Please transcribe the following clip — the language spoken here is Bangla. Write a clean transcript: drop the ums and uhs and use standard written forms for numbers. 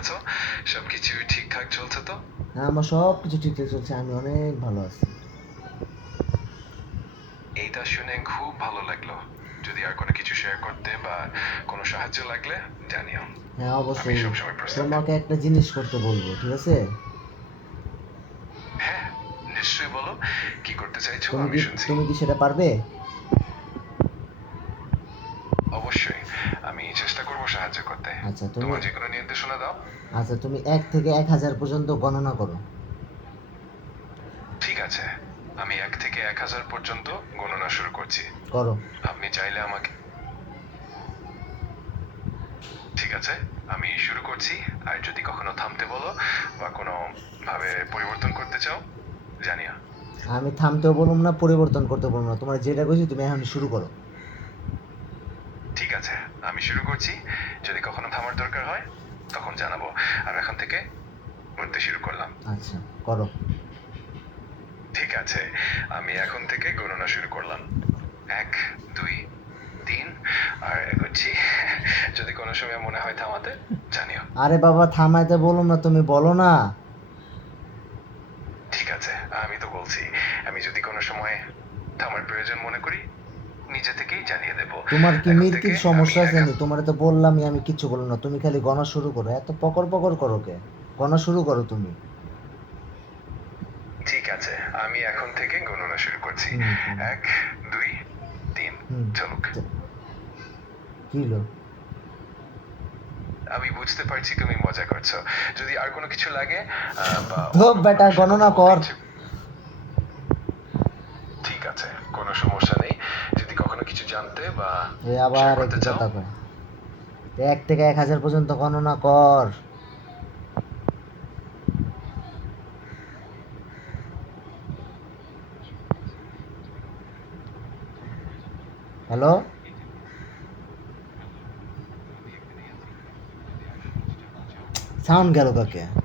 আছো? সবকিছু ঠিকঠাক চলছে তো? হ্যাঁ, আমার সব কিছু ঠিকঠাক চলছে, আমি অনেক ভালো আছি। এইটা শুনে খুব ভালো লাগলো। যদি আর কোনো কিছু শেয়ার করতে বা কোনো সাহায্য লাগলে জানিও। হ্যাঁ, আমি অবশ্যই। সবসময় প্রস্তুত। তোমাকে একটা জিনিস করতে বলবো, ঠিক আছে? হ্যাঁ, নিশ্চয়ই বলো। কি করতে চাইছো তুমি আমি কি শুনছি। তুমি কি সেটা পারবে? অবশ্যই, আমি চেষ্টা করব সাহায্য করতে। আচ্ছা তুমি তোমার যে কোনো নির্দেশনা দাও। আচ্ছা তুমি 1 থেকে 1000 পর্যন্ত গণনা করো। ঠিক আছে, আমি 1 থেকে 1000 পর্যন্ত গণনা শুরু করছি। করো। আপনি চাইলে আমাকে। ঠিক আছে, আমি শুরু করছি। আর যদি কখনো থামতে বলো বা কোনো ভাবে পরিবর্তন করতে চাও জানিও। আমি থামতেও বলবো না, পরিবর্তন করতে বলবো না, তোমার যেটা কইছি তুমি এখন শুরু করো। ঠিক আছে, আমি শুরু করছি। যদি কখনো থামার দরকার হয় তখন জানাবো। আর এখন থেকে গুনতে শুরু করলাম। আচ্ছা, করো। ঠিক আছে, আমি এখন থেকে গণনা শুরু করলাম। 1, 2, 3 আর এগোচ্ছি। যদি কোনো সময় মনে হয় থামাতে জানিও। আরে বাবা, থামাইতে বলুন না, তুমি বলো না। ঠিক আছে, আমি তো বলছি। আমি যদি কোনো সময় থামার প্রয়োজন মনে করি নিজে থেকেই জানিয়ে দেব। তোমার কি এখন থেকে মির্কির আমি সমস্যা আছে একা। নি? তোমার তো বললামই, আমি কিচ্ছু বললাম না, তুমি খালি গণা শুরু করো, এত পকর পকর করো কে? গণা শুরু করো তুমি। ঠিক আছে, আমি এখন থেকে গণনা শুরু করছি। হুম হুম 1, 2, 3 হুম চলুক। কি হলো? আমি বুঝতে পারছি তুমি মজা করছো। যদি আর কোনো কিছু লাগে বা তো অন্য কোনো বেটা, বিষয়ে কথা গণনা বলতে কর। ইচ্ছে। ঠিক আছে, কোনো সমস্যা নেই। যদি কখনো কিছু জানতে বা এ আবার শেয়ার করতে একই চাও। কথা কয়। 1 থেকে 1000 পর্যন্ত গণনা কর। হ্যালো? সাউন্ড গেল কাকে?